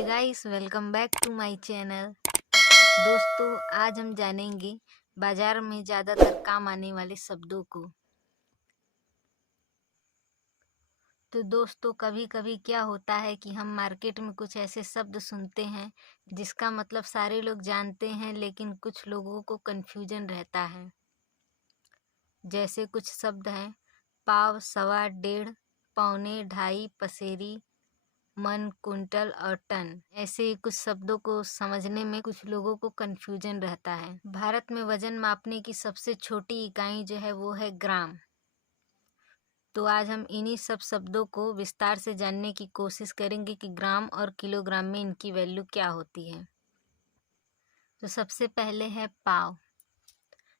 Hey guys, welcome back to my channel. दोस्तों, आज हम जानेंगे बाजार में ज़्यादातर काम आने वाले शब्दों को। तो दोस्तों, कभी कभी क्या होता है कि हम मार्केट में कुछ ऐसे शब्द सुनते हैं जिसका मतलब सारे लोग जानते हैं, लेकिन कुछ लोगों को कन्फ्यूजन रहता है। जैसे कुछ शब्द हैं पाव, सवा, डेढ़, पौने, ढाई, पसेरी, मन, कुंटल और टन। ऐसे ही कुछ शब्दों को समझने में कुछ लोगों को कन्फ्यूजन रहता है। भारत में वजन मापने की सबसे छोटी इकाई जो है वो है ग्राम। तो आज हम इन्हीं सब शब्दों को विस्तार से जानने की कोशिश करेंगे कि ग्राम और किलोग्राम में इनकी वैल्यू क्या होती है। तो सबसे पहले है पाव।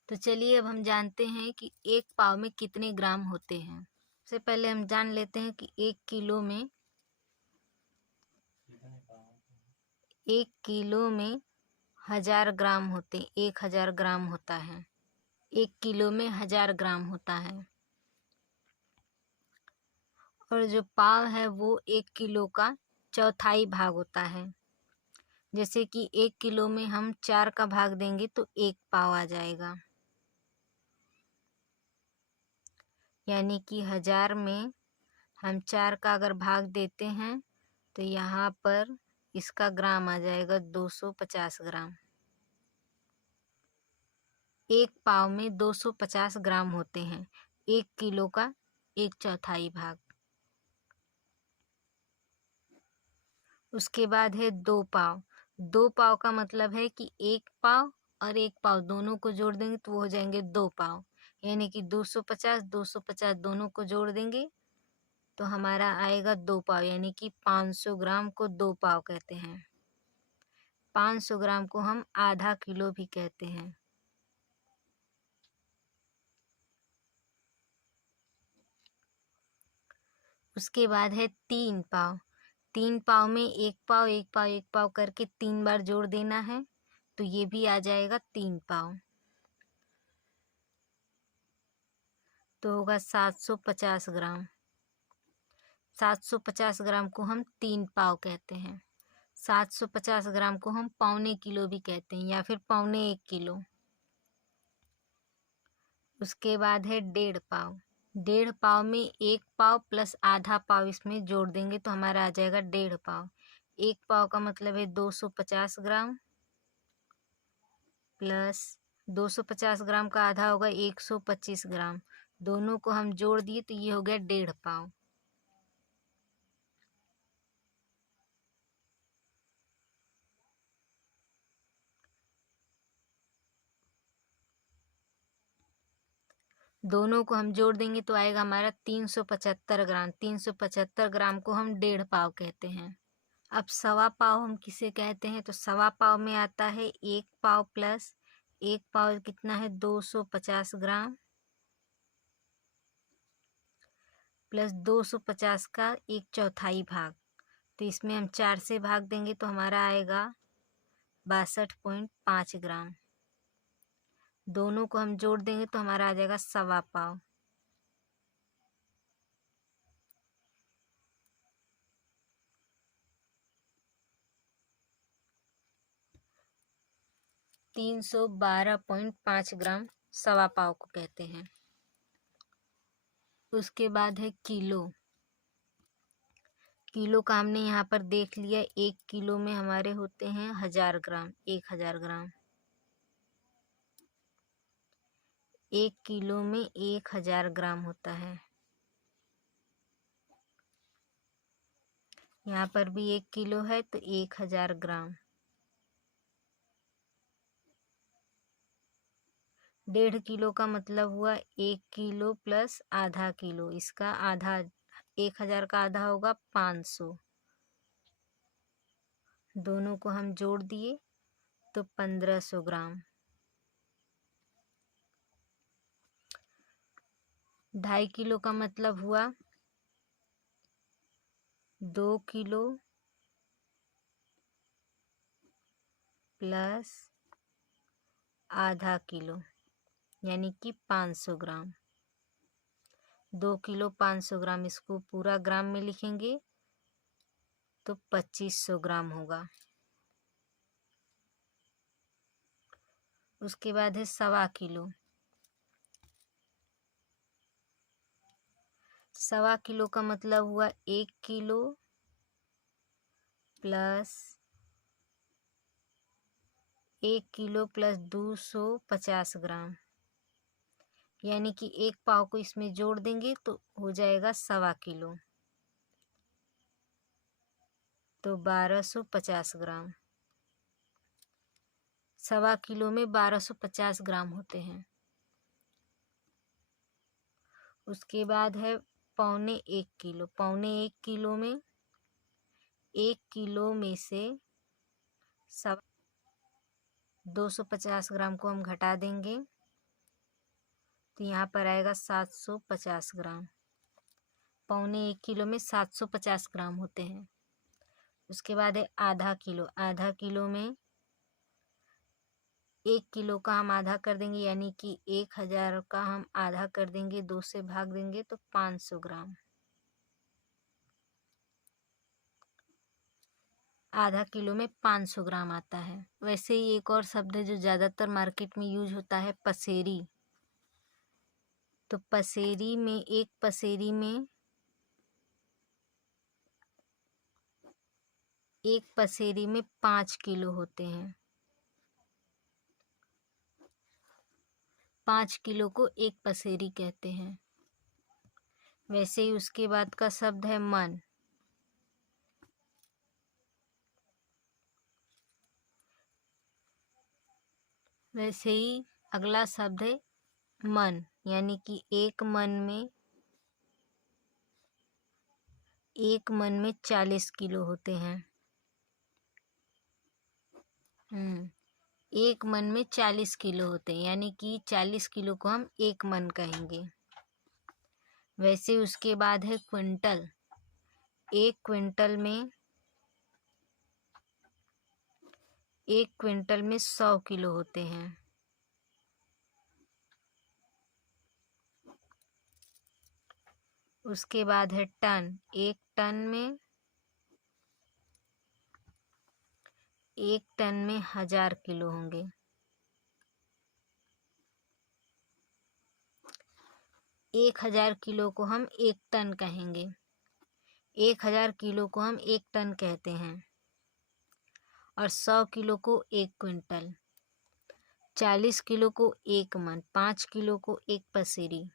तो चलिए अब हम जानते हैं कि एक पाव में कितने ग्राम होते हैं। सबसे पहले हम जान लेते हैं कि एक किलो में 1000 ग्राम होते, 1000 ग्राम होता है। 1 किलो में 1000 ग्राम होता है। और जो पाव है वो 1 किलो का चौथाई भाग होता है। जैसे कि 1 किलो में हम 4 का भाग देंगे तो 1 पाव आ जाएगा। यानी कि 1000 में हम 4 का अगर भाग देते हैं तो यहाँ पर इसका ग्राम आ जाएगा 250 ग्राम। एक पाव में 250 ग्राम होते हैं। 1 किलो का 1/4 भाग। उसके बाद है 2 पाव। 2 पाव का मतलब है कि 1 पाव और 1 पाव दोनों को जोड़ देंगे तो वो हो जाएंगे 2 पाव। यानी कि 250 दोनों को जोड़ देंगे तो हमारा आएगा 2 पाव। यानी कि 500 ग्राम को 2 पाव कहते हैं। 500 ग्राम को हम आधा किलो भी कहते हैं। उसके बाद है 3 पाव। 3 पाव में 1 पाव 1 पाव 1 पाव करके 3 बार जोड़ देना है तो ये भी आ जाएगा 3 पाव। तो होगा 750 ग्राम। 750 ग्राम को हम 3 पाव कहते हैं। 750 ग्राम को हम पौने किलो भी कहते हैं या फिर पौने 1 किलो। उसके बाद है 1.5 पाव। 1.5 पाव में 1 पाव प्लस आधा पाव इसमें जोड़ देंगे तो हमारा आ जाएगा 1.5 पाव। 1 पाव का मतलब है 250 ग्राम प्लस 250 ग्राम का आधा होगा 125 ग्राम। दोनों को हम जोड़ दिए तो ये हो गया 1.5 पाव। दोनों को हम जोड़ देंगे तो आएगा हमारा 375 ग्राम। 375 ग्राम को हम 1.5 पाव कहते हैं। अब सवा पाव हम किसे कहते हैं तो सवा पाव में आता है 1 पाव प्लस 1 पाव कितना है 250 ग्राम प्लस 250 का 1/4 भाग। तो इसमें हम 4 से भाग देंगे तो हमारा आएगा 62.5 ग्राम। दोनों को हम जोड़ देंगे तो हमारा आ जाएगा सवा पाव। $312.5 ग्राम सवा पाव को कहते हैं। उसके बाद है किलो। किलो का हमने यहाँ पर देख लिया। 1 किलो में हमारे होते हैं 1000 ग्राम। 1000 ग्राम 1 किलो में 1000 ग्राम होता है। यहाँ पर भी 1 किलो है तो 1000 ग्राम। 1.5 किलो का मतलब हुआ 1 किलो प्लस आधा किलो। इसका आधा 1000 का आधा होगा 500। दोनों को हम जोड़ दिए तो 1500 ग्राम। 2.5 किलो का मतलब हुआ 2 किलो प्लस आधा किलो यानी कि 500 ग्राम। 2 किलो 500 ग्राम, इसको पूरा ग्राम में लिखेंगे तो 2500 ग्राम होगा। उसके बाद है 1.25 किलो। 1.25 किलो का मतलब हुआ 1 किलो प्लस 1 किलो प्लस 250 ग्राम, यानी कि 1 पाव को इसमें जोड़ देंगे तो हो जाएगा 1.25 किलो, तो 1250 ग्राम। 1.25 किलो में 1250 ग्राम होते हैं। उसके बाद है 1.25 किलो। 1.25 किलो में 1 किलो में से 250 ग्राम को हम घटा देंगे तो यहाँ पर आएगा 750 ग्राम। 1.25 किलो में 750 ग्राम होते हैं। उसके बाद है आधा किलो। आधा किलो में 1 किलो का हम आधा कर देंगे, यानी कि 1000 का हम आधा कर देंगे, 2 से भाग देंगे तो 500 ग्राम। आधा किलो में 500 ग्राम आता है। वैसे ही एक और शब्द है जो ज़्यादातर मार्केट में यूज होता है, पसेरी। तो पसेरी में एक पसेरी में 5 किलो होते हैं। 5 किलो को एक पसेरी कहते हैं। वैसे ही उसके बाद का शब्द है मन। वैसे ही अगला शब्द है मन, यानी कि एक मन में 40 किलो होते हैं। एक मन में 40 किलो होते हैं, यानी कि 40 किलो को हम एक मन कहेंगे। वैसे उसके बाद है क्विंटल। एक क्विंटल में 100 किलो होते हैं। उसके बाद है टन। एक टन में 1000 किलो होंगे। एक 1000 किलो को हम 1 टन कहेंगे। 1000 किलो को हम 1 टन कहते हैं। और 100 किलो को 1 क्विंटल, 40 किलो को 1 मन, 5 किलो को 1 पसेरी।